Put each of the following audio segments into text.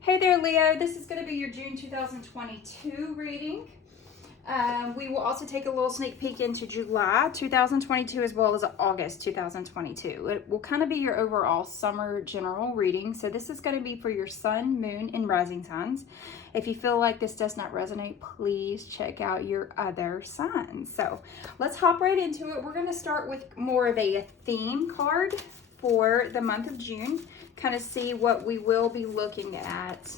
Hey there, Leo. This is going to be your June 2022 reading. We will also take a little sneak peek into July 2022 as well as August 2022. It will kind of be your overall summer general reading. So this is going to be for your sun, moon, and rising signs. If you feel like this does not resonate, please check out your other signs. So let's hop right into it. We're going to start with more of a theme card for the month of June. Kind of see what we will be looking at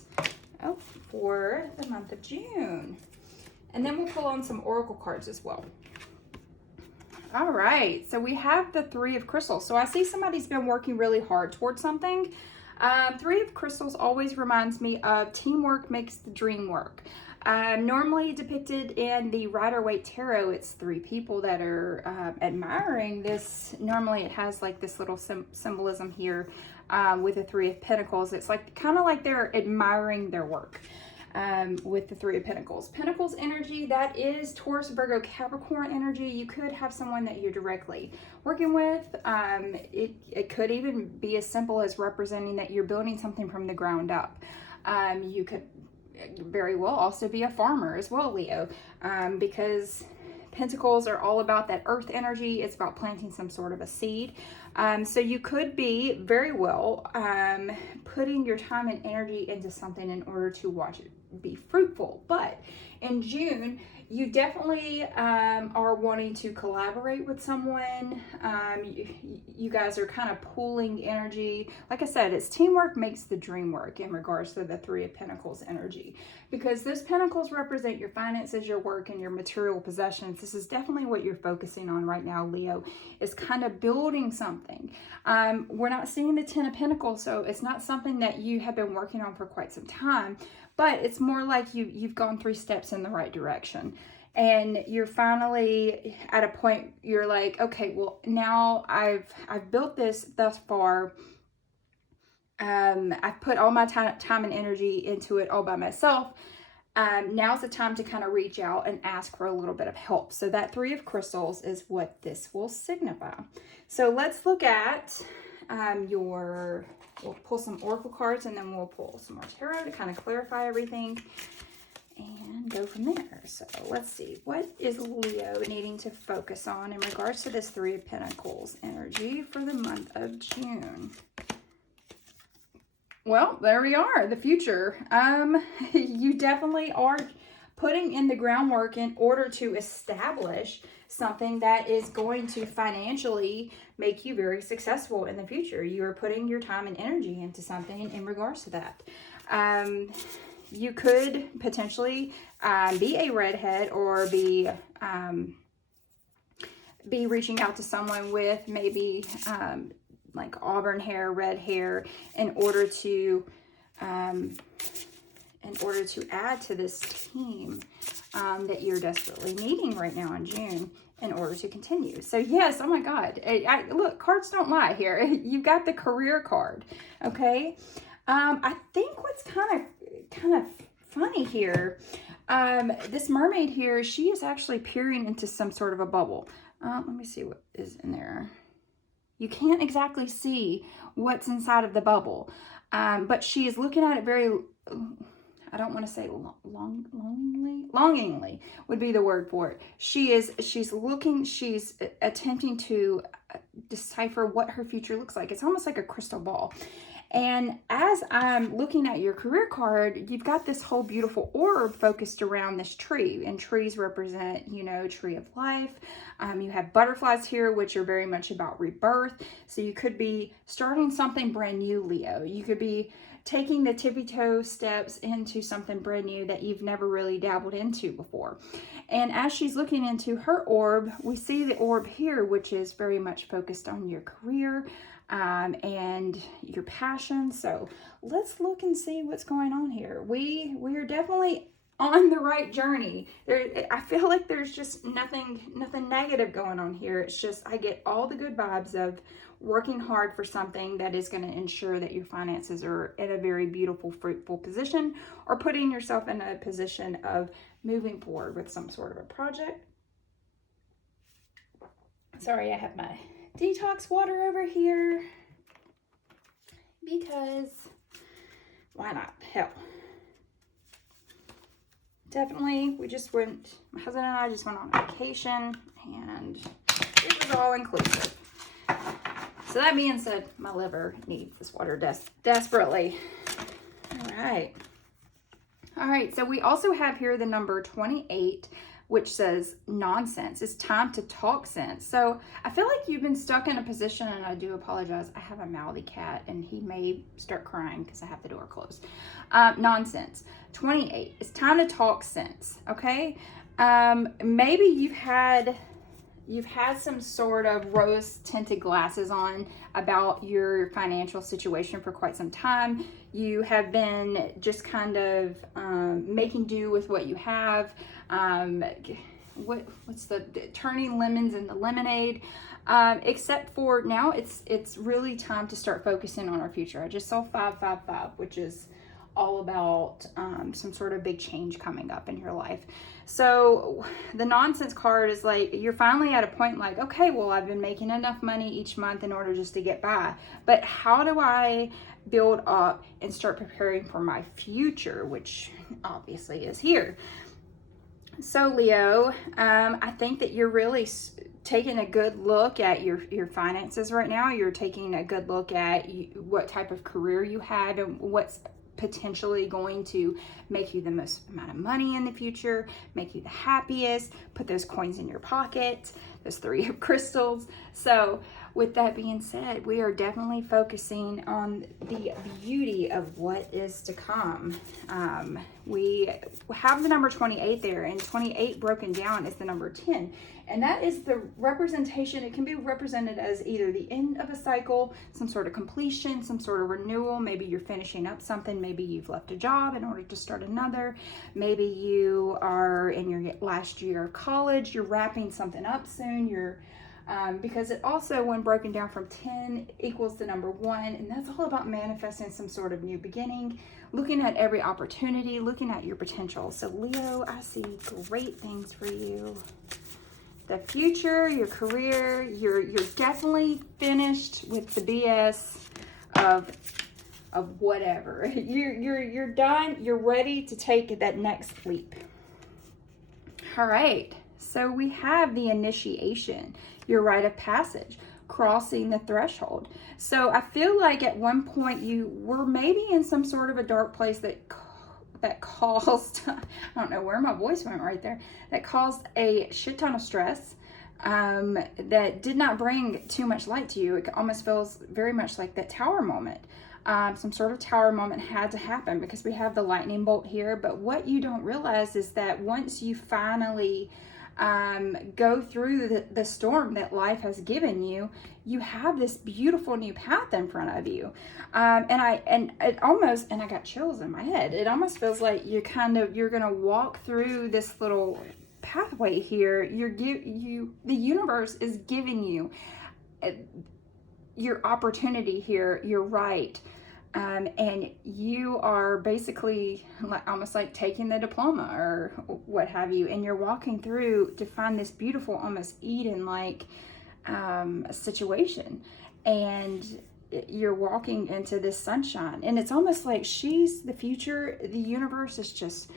for the month of June. And then we'll pull on some oracle cards as well. All right, so we have the Three of Crystals. So I see somebody's been working really hard towards something. Three of Crystals always reminds me of teamwork makes the dream work. Normally depicted in the Rider-Waite Tarot, it's three people that are admiring this. Normally it has like this little symbolism here with the Three of Pentacles. It's like kind of like they're admiring their work. With the Three of Pentacles. Pentacles energy, that is Taurus, Virgo, Capricorn energy. You could have someone that you're directly working with. It could even be as simple as representing that you're building something from the ground up. You could very well also be a farmer as well, Leo, because Pentacles are all about that earth energy. It's about planting some sort of a seed. So you could be very well putting your time and energy into something in order to watch it be fruitful. But in June, you definitely are wanting to collaborate with someone. You guys are kind of pooling energy. Like I said, it's teamwork makes the dream work in regards to the Three of Pentacles energy, because those pentacles represent your finances, your work, and your material possessions. This is definitely what you're focusing on right now, Leo, is kind of building something. We're not seeing the Ten of Pentacles, so it's not something that you have been working on for quite some time, but it's more like you've gone 3 steps in the right direction. And you're finally at a point you're like, okay, well, now I've built this thus far. I've put all my time and energy into it all by myself. Now's the time to kind of reach out and ask for a little bit of help. So that Three of Crystals is what this will signify. So let's look at we'll pull some oracle cards, and then we'll pull some more tarot to kind of clarify everything and go from there. So let's see, what is Leo needing to focus on in regards to this Three of Pentacles energy for the month of June? Well, there we are, the future. You definitely are putting in the groundwork in order to establish something that is going to financially make you very successful in the future. You are putting your time and energy into something in regards to that. You could potentially be a redhead, or be reaching out to someone with maybe like auburn hair, red hair, in order to add to this team that you're desperately needing right now in June in order to continue. So yes, oh my God, look, cards don't lie here. You've got the career card, okay? I think what's kind of funny here, this mermaid here, she is actually peering into some sort of a bubble. Let me see what is in there. You can't exactly see what's inside of the bubble, but she is looking at it very, I don't want to say longingly would be the word for it. She's attempting to decipher what her future looks like. It's almost like a crystal ball. And as I'm looking at your career card, you've got this whole beautiful orb focused around this tree. And trees represent, tree of life. You have butterflies here, which are very much about rebirth. So you could be starting something brand new, Leo. You could be taking the tippy-toe steps into something brand new that you've never really dabbled into before. And as she's looking into her orb, we see the orb here, which is very much focused on your career, and your passion. So let's look and see what's going on here. We are definitely on the right journey. I feel like there's just nothing negative going on here. It's just, I get all the good vibes of working hard for something that is going to ensure that your finances are in a very beautiful, fruitful position, or putting yourself in a position of moving forward with some sort of a project. Sorry, I have my detox water over here because why not? Hell. Definitely, we just went, my husband and I just went on vacation, and it was all inclusive. So that being said, my liver needs this water desperately. All right, so we also have here the number 28, which says nonsense. It's time to talk sense. So I feel like you've been stuck in a position, and I do apologize. I have a mouthy cat, and he may start crying because I have the door closed. Nonsense. 28. It's time to talk sense, okay? Maybe you've had some sort of rose-tinted glasses on about your financial situation for quite some time. You have been just kind of making do with what you have. What's the turning lemons into lemonade? Except for now, it's really time to start focusing on our future. I just saw 555, which is all about some sort of big change coming up in your life. So the nonsense card is like, you're finally at a point like, okay, well, I've been making enough money each month in order just to get by, but how do I build up and start preparing for my future, which obviously is here. So Leo, I think that you're really taking a good look at your finances right now. You're taking a good look at what type of career you have and what's potentially going to make you the most amount of money in the future, make you the happiest, put those coins in your pocket, those 3 of crystals. So with that being said, we are definitely focusing on the beauty of what is to come. We have the number 28 there, and 28 broken down is the number 10. And that is the representation. It can be represented as either the end of a cycle, some sort of completion, some sort of renewal. Maybe you're finishing up something. Maybe you've left a job in order to start another. Maybe you are in your last year of college. You're wrapping something up soon. Because it also, when broken down from 10, equals the number 1. And that's all about manifesting some sort of new beginning, looking at every opportunity, looking at your potential. So Leo, I see great things for you. The future, your career, you're definitely finished with the BS of whatever. You're done. You're ready to take that next leap. All right. So we have the initiation, your rite of passage, crossing the threshold. So I feel like at one point you were maybe in some sort of a dark place that caused, I don't know where my voice went right there, that caused a shit ton of stress, that did not bring too much light to you. It almost feels very much like that tower moment. Some sort of tower moment had to happen because we have the lightning bolt here. But what you don't realize is that once you finally go through the storm that life has given you, you have this beautiful new path in front of you. And I got chills in my head. It almost feels like you're gonna walk through this little pathway here. The universe is giving you your opportunity here. You're right. And you are basically almost like taking the diploma or what have you, and you're walking through to find this beautiful, almost Eden-like situation, and you're walking into this sunshine, and it's almost like she's the future. The universe is just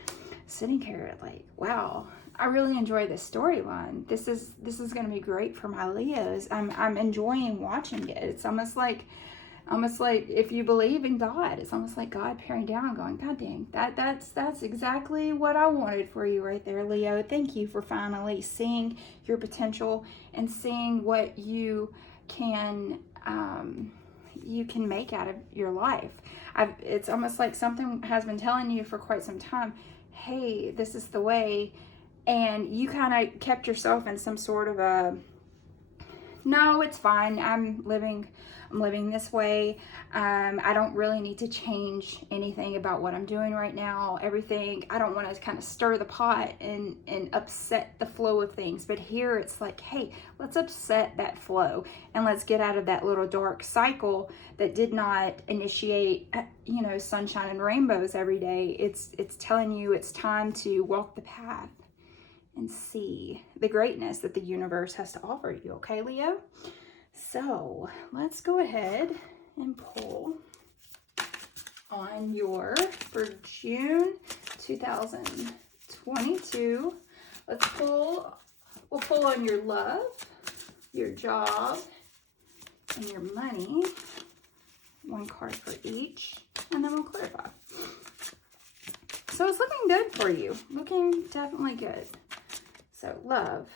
sitting here like, wow, I really enjoy this storyline. This is going to be great for my Leos. I'm enjoying watching it. It's almost like if you believe in God, it's almost like God peering down going, God dang, that's exactly what I wanted for you right there, Leo. Thank you for finally seeing your potential and seeing what you can make out of your life. It's almost like something has been telling you for quite some time, hey, this is the way, and you kind of kept yourself in some sort of a, no, it's fine, I'm living this way. I don't really need to change anything about what I'm doing right now. Everything, I don't want to kind of stir the pot and upset the flow of things. But here it's like, hey, let's upset that flow and let's get out of that little dark cycle that did not initiate, sunshine and rainbows every day. It's telling you it's time to walk the path and see the greatness that the universe has to offer you. Okay, Leo? So let's go ahead and pull on your, for June 2022. Let's pull, we'll pull on your love, your job, and your money. One card for each, and then we'll clarify. So it's looking good for you. Looking definitely good. So love.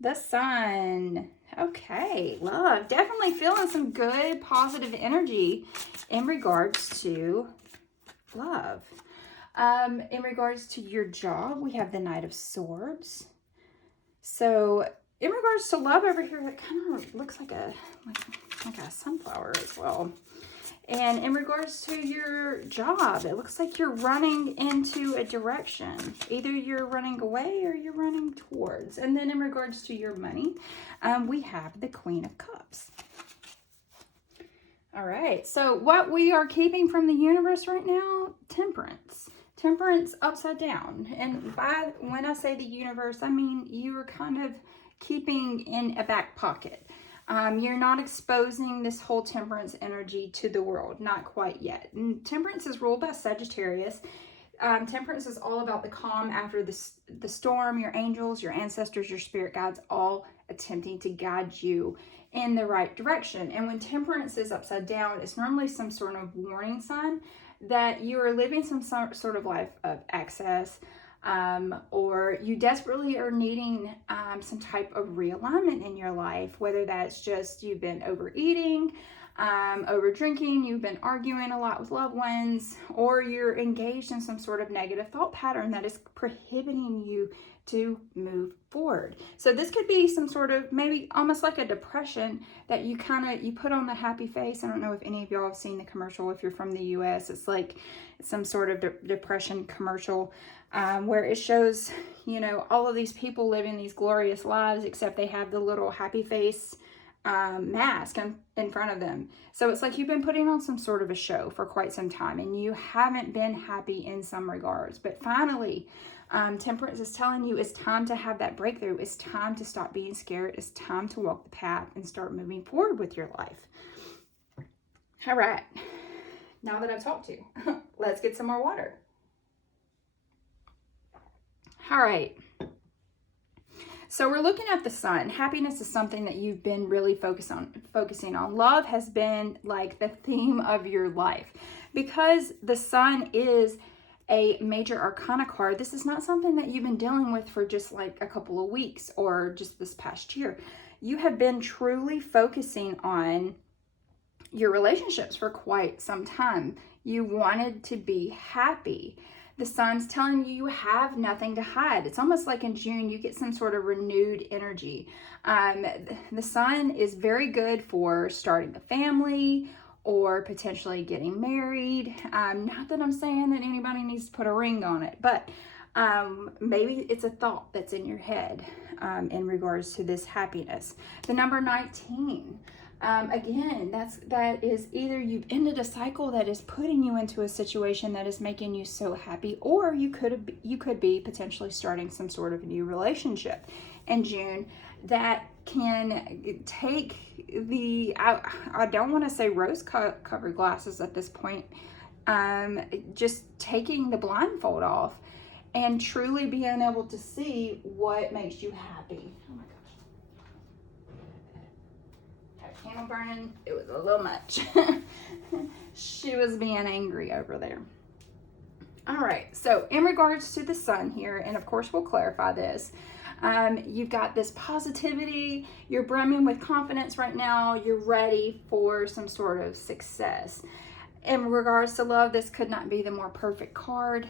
The Sun. Okay, love. Definitely feeling some good positive energy in regards to love. In regards to your job, we have the Knight of Swords. So in regards to love over here, that kind of looks like a sunflower as well. And in regards to your job, it looks like you're running into a direction. Either you're running away or you're running towards. And then in regards to your money, we have the Queen of Cups. All right, so what we are keeping from the universe right now, Temperance. Temperance upside down. And when I say the universe, I mean you are kind of keeping in a back pocket. You're not exposing this whole Temperance energy to the world, not quite yet. And Temperance is ruled by Sagittarius. Temperance is all about the calm after the storm, your angels, your ancestors, your spirit guides, all attempting to guide you in the right direction. And when Temperance is upside down, it's normally some sort of warning sign that you are living some sort of life of excess, or you desperately are needing some type of realignment in your life, whether that's just you've been overeating, over drinking, you've been arguing a lot with loved ones, or you're engaged in some sort of negative thought pattern that is prohibiting you to move forward. So this could be some sort of maybe almost like a depression that you put on the happy face. I don't know if any of y'all have seen the commercial. If you're from the US, it's like some sort of depression commercial where it shows, you know, all of these people living these glorious lives, except they have the little happy face mask in front of them. So it's like you've been putting on some sort of a show for quite some time and you haven't been happy in some regards. But finally, Temperance is telling you it's time to have that breakthrough. It's time to stop being scared. It's time to walk the path and start moving forward with your life. All right. Now that I've talked to you, let's get some more water. All right. So we're looking at the Sun. Happiness is something that you've been really focusing on. Love has been like the theme of your life. Because the Sun is a major arcana card, this is not something that you've been dealing with for just like a couple of weeks or just this past year. You have been truly focusing on your relationships for quite some time. You wanted to be happy. The Sun's telling you you have nothing to hide. It's almost like in June you get some sort of renewed energy. The Sun is very good for starting a family or potentially getting married. Not that I'm saying that anybody needs to put a ring on it, but maybe it's a thought that's in your head in regards to this happiness. The number 19. Again, that is either you've ended a cycle that is putting you into a situation that is making you so happy, or you could be potentially starting some sort of new relationship in June that can take the, I don't want to say rose-colored glasses at this point, just taking the blindfold off and truly being able to see what makes you happy. Oh my gosh. That candle burning, it was a little much. She was being angry over there. All right, so in regards to the Sun here, and of course we'll clarify this, you've got this positivity, you're brimming with confidence right now, you're ready for some sort of success. In regards to love, this could not be the more perfect card.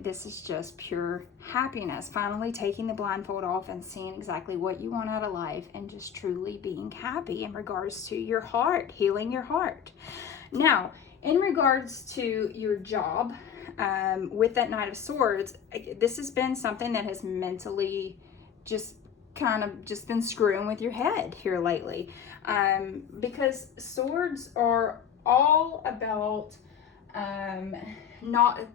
This is just pure happiness, finally taking the blindfold off and seeing exactly what you want out of life and just truly being happy in regards to your heart, healing your heart. Now, in regards to your job, with that Knight of Swords, this has been something that has mentally just kind of just been screwing with your head here lately. Because swords are all about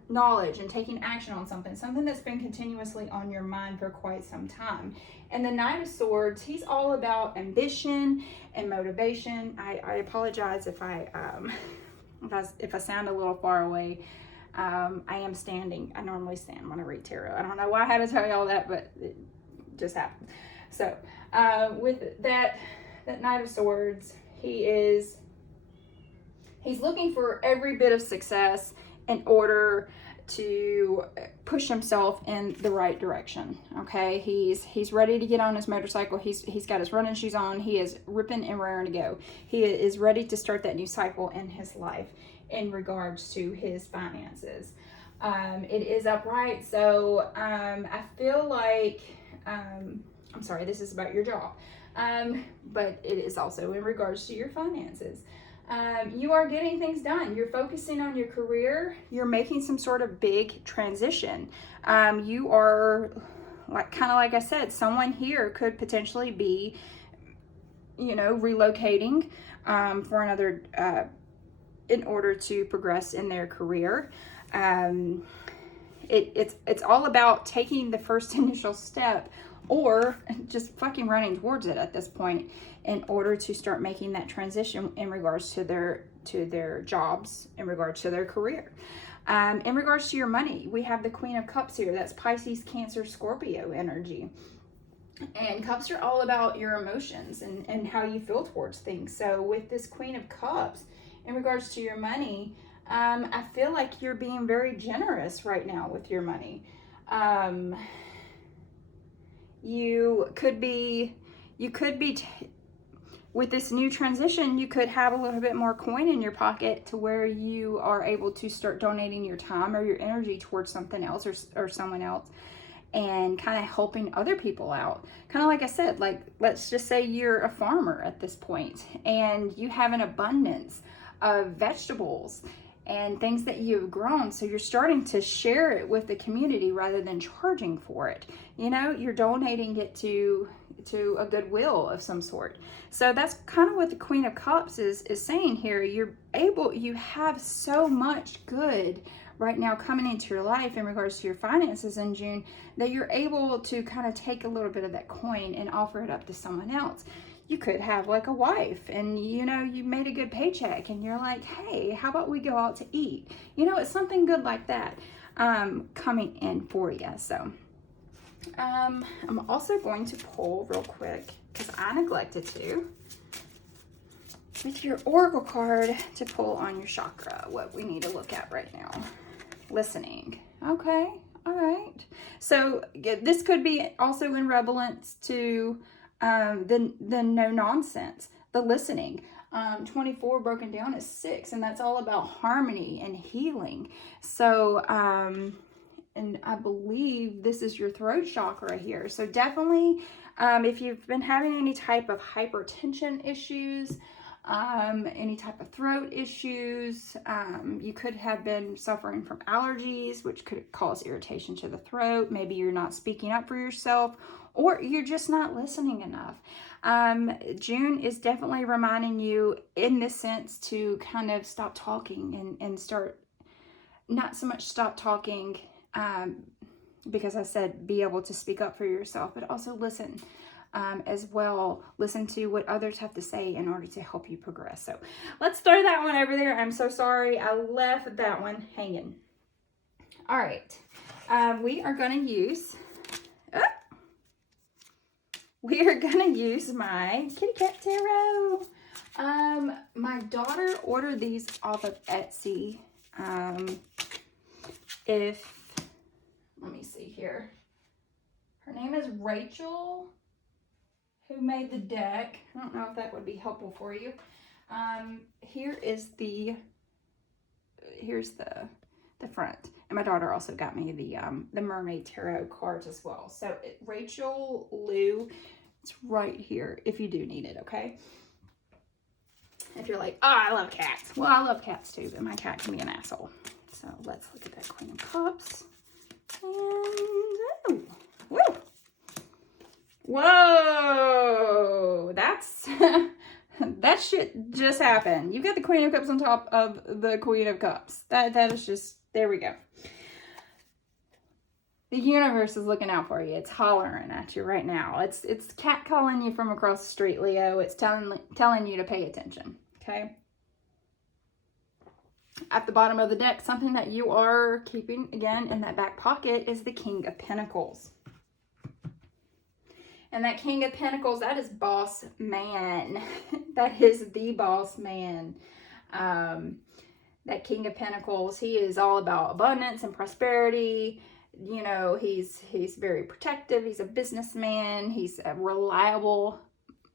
knowledge and taking action on something that's been continuously on your mind for quite some time. And the Knight of Swords, he's all about ambition and motivation. I apologize if I If I sound a little far away, I am standing. I normally stand when I read tarot. I don't know why I had to tell you all that, but it just happened. So with that Knight of Swords, he's looking for every bit of success in order to push himself in the right direction. Okay, he's ready to get on his motorcycle. He's got his running shoes on. He is ripping and raring to go. He is ready to start that new cycle in his life in regards to his finances. It is upright, so I feel like I'm sorry, this is about your job, but it is also in regards to your finances. You are getting things done. You're focusing on your career. You're making some sort of big transition. You are, kind of like I said, someone here could potentially be, relocating for another, in order to progress in their career. It's all about taking the first initial step, or just fucking running towards it at this point, in order to start making that transition in regards to their jobs, in regards to their career. In regards to your money, we have the Queen of Cups here. That's Pisces, Cancer, Scorpio energy. And cups are all about your emotions and how you feel towards things. So with this Queen of Cups, in regards to your money, I feel like you're being very generous right now with your money. You could be with this new transition, you could have a little bit more coin in your pocket to where you are able to start donating your time or your energy towards something else or someone else, and kind of helping other people out. Kind of like I said, like, let's just say you're a farmer at this point and you have an abundance of vegetables and things that you've grown, so you're starting to share it with the community rather than charging for it. You're donating it to a goodwill of some sort. So that's kind of what the Queen of Cups is saying here. You have so much good right now coming into your life in regards to your finances in June, that you're able to kind of take a little bit of that coin and offer it up to someone else. You could have like a wife and you made a good paycheck and you're like, hey, how about we go out to eat? It's something good like that coming in for you. So I'm also going to pull real quick, because I neglected to, with your oracle card, to pull on your chakra, what we need to look at right now. Listening. Okay, all right. So this could be also in relevance to the no nonsense, the listening. 24 broken down is 6, and that's all about harmony and healing. So and I believe this is your throat chakra here. So definitely, if you've been having any type of hypertension issues, any type of throat issues, you could have been suffering from allergies, which could cause irritation to the throat. Maybe you're not speaking up for yourself, or you're just not listening enough. June is definitely reminding you in this sense to kind of stop talking and start, not so much stop talking, because I said be able to speak up for yourself, but also listen as well. Listen to what others have to say in order to help you progress. So let's throw that one over there. I'm so sorry I left that one hanging. All right, we are going to use my kitty cat tarot. My daughter ordered these off of Etsy. Let me see here. Her name is Rachel, who made the deck. I don't know if that would be helpful for you. Here's the front. And my daughter also got me the Mermaid Tarot cards as well. So Rachel Lou, it's right here if you do need it, okay? If you're like, oh, I love cats. Well, I love cats too, but my cat can be an asshole. So let's look at that Queen of Cups. And, woo! Whoa! That's, that shit just happened. You got the Queen of Cups on top of the Queen of Cups. That is just, there we go. The universe is looking out for you. It's hollering at you right now. It's cat calling you from across the street, Leo. It's telling you to pay attention, okay? At the bottom of the deck, something that you are keeping, again, in that back pocket is the King of Pentacles. And that King of Pentacles, that is boss man. That is the boss man. That King of Pentacles, he is all about abundance and prosperity. You know, he's very protective. He's a businessman. He's a reliable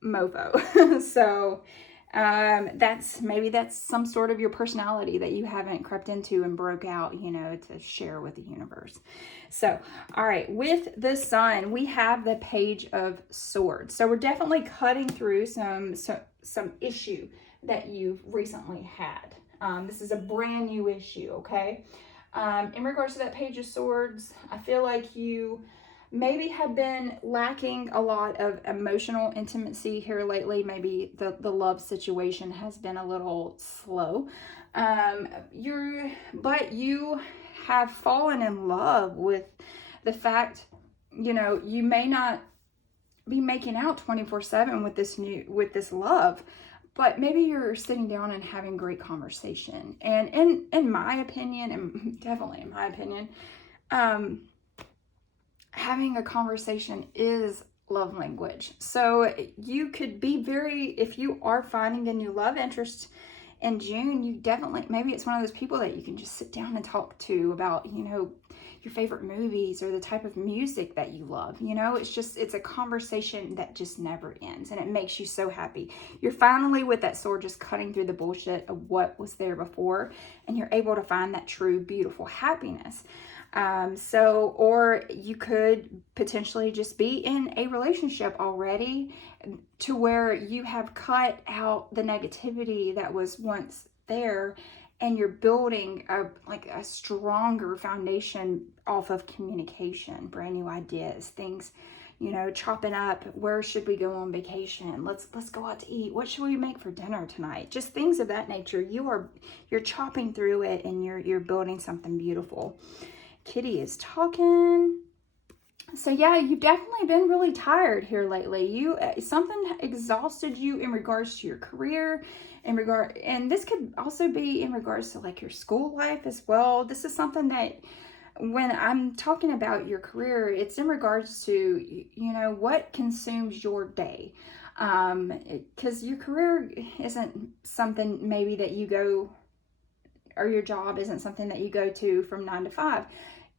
mofo. So maybe that's some sort of your personality that you haven't crept into and broke out, you know, to share with the universe. So, all right, with the Sun, we have the Page of Swords. So we're definitely cutting through some issue that you've recently had. This is a brand new issue, okay? In regards to that Page of Swords, I feel like you maybe have been lacking a lot of emotional intimacy here lately. Maybe the love situation has been a little slow. But you have fallen in love with the fact, you know, you may not be making out 24/7 with this love, but maybe you're sitting down and having great conversation. And in my opinion, and definitely in my opinion, having a conversation is love language. So you could be if you are finding a new love interest in June, you definitely, maybe it's one of those people that you can just sit down and talk to about, you know, your favorite movies or the type of music that you love. You know, it's a conversation that just never ends, and it makes you so happy. You're finally, with that sword, just cutting through the bullshit of what was there before, and you're able to find that true, beautiful happiness. Or you could potentially just be in a relationship already to where you have cut out the negativity that was once there, and you're building a stronger foundation off of communication, brand new ideas, things, you know, chopping up, where should we go on vacation? Let's go out to eat. What should we make for dinner tonight? Just things of that nature. You're chopping through it, and you're building something beautiful. Kitty is talking. So yeah, you've definitely been really tired here lately. Something exhausted you in regards to your career, and this could also be in regards to like your school life as well. This is something that, when I'm talking about your career, it's in regards to, you know, what consumes your day. Because your career isn't something maybe that you go, or your job isn't something that you go to from 9 to 5.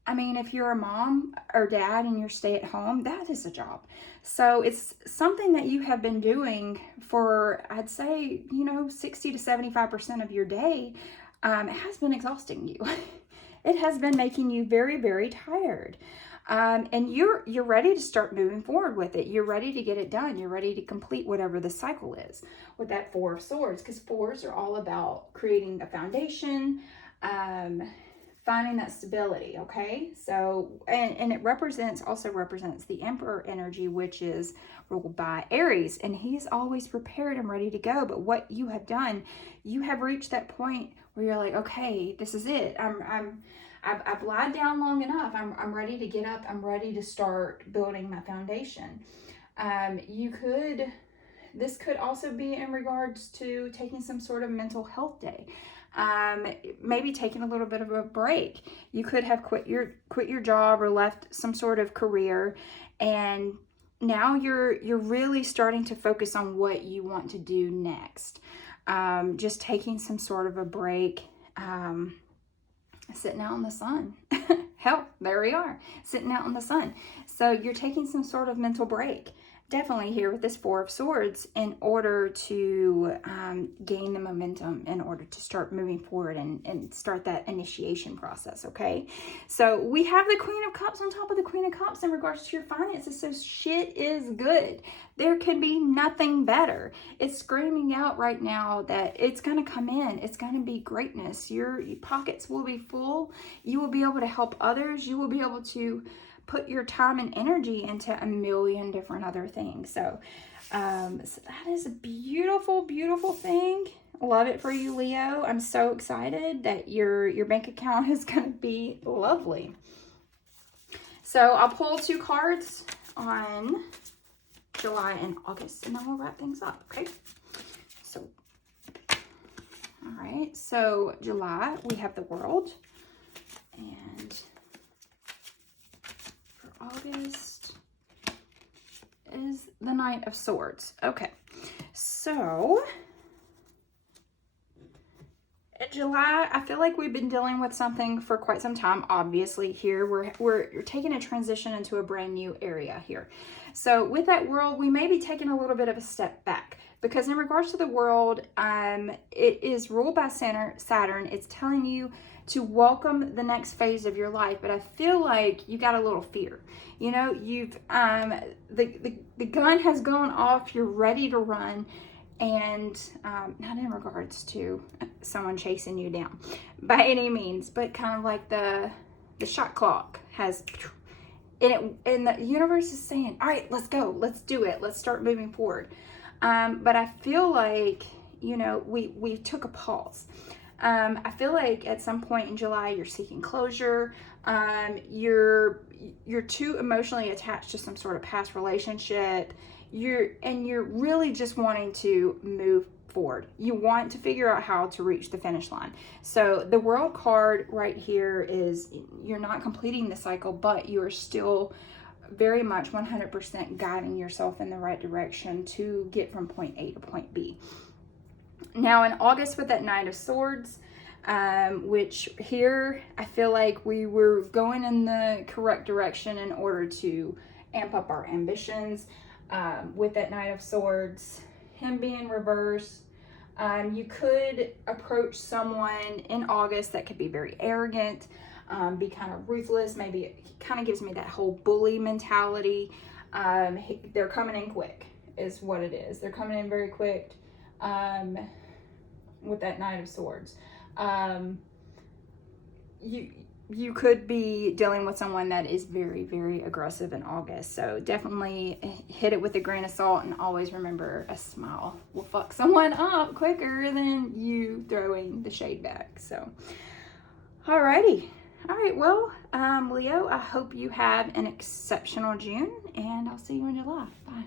I mean, if you're a mom or dad and you're stay at home, that is a job. So it's something that you have been doing for, I'd say, you know, 60 to 75% of your day. It has been exhausting you. It has been making you very, very tired. And you're ready to start moving forward with it. You're ready to get it done. You're ready to complete whatever the cycle is with that Four of Swords, because fours are all about creating a foundation, finding that stability. Okay, so and it also represents the Emperor energy, which is ruled by Aries, and he's always prepared and ready to go. But what you have done, you have reached that point where you're like, okay, this is it. I've lied down long enough. I'm ready to get up. I'm ready to start building my foundation. This could also be in regards to taking some sort of mental health day. Maybe taking a little bit of a break. You could have quit your job or left some sort of career, and now you're really starting to focus on what you want to do next. Just taking some sort of a break. Sitting out in the sun. Hell, there we are, sitting out in the sun. So you're taking some sort of mental break. Definitely here with this Four of Swords, in order to gain the momentum, in order to start moving forward and start that initiation process, okay? So we have the Queen of Cups on top of the Queen of Cups in regards to your finances. So shit is good. There could be nothing better. It's screaming out right now that it's going to come in. It's going to be greatness. Your pockets will be full. You will be able to help others. You will be able to put your time and energy into a million different other things. So that is a beautiful, beautiful thing. Love it for you, Leo. I'm so excited that your bank account is going to be lovely. So I'll pull 2 cards on July and August, and then we'll wrap things up, okay? So, All right, so July, we have the World. And for August is the Knight of Swords. Okay, so in July, I feel like we've been dealing with something for quite some time. Obviously, here we're taking a transition into a brand new area here. So with that World, we may be taking a little bit of a step back, because in regards to the World, it is ruled by Saturn. It's telling you to welcome the next phase of your life, but I feel like you got a little fear. You know, you've the gun has gone off. You're ready to run. And not in regards to someone chasing you down by any means, but kind of like the shot clock has, and the universe is saying, all right, let's go, let's do it, let's start moving forward. But I feel like, you know, we took a pause. I feel like at some point in July, you're seeking closure. You're too emotionally attached to some sort of past relationship. You're really just wanting to move forward. You want to figure out how to reach the finish line. So the World card right here is, you're not completing the cycle, but you are still very much 100% guiding yourself in the right direction to get from point A to point B. Now in August, with that Knight of Swords, which here I feel like we were going in the correct direction in order to amp up our ambitions. With that Knight of Swords, him being reversed, you could approach someone in August that could be very arrogant, be kind of ruthless. Maybe it kind of gives me that whole bully mentality. They're coming in quick is what it is. They're coming in very quick with that Knight of Swords. You could be dealing with someone that is very, very aggressive in August. So definitely hit it with a grain of salt, and always remember, a smile will fuck someone up quicker than you throwing the shade back. So, alrighty. All right, well, Leo, I hope you have an exceptional June, and I'll see you in July. Bye.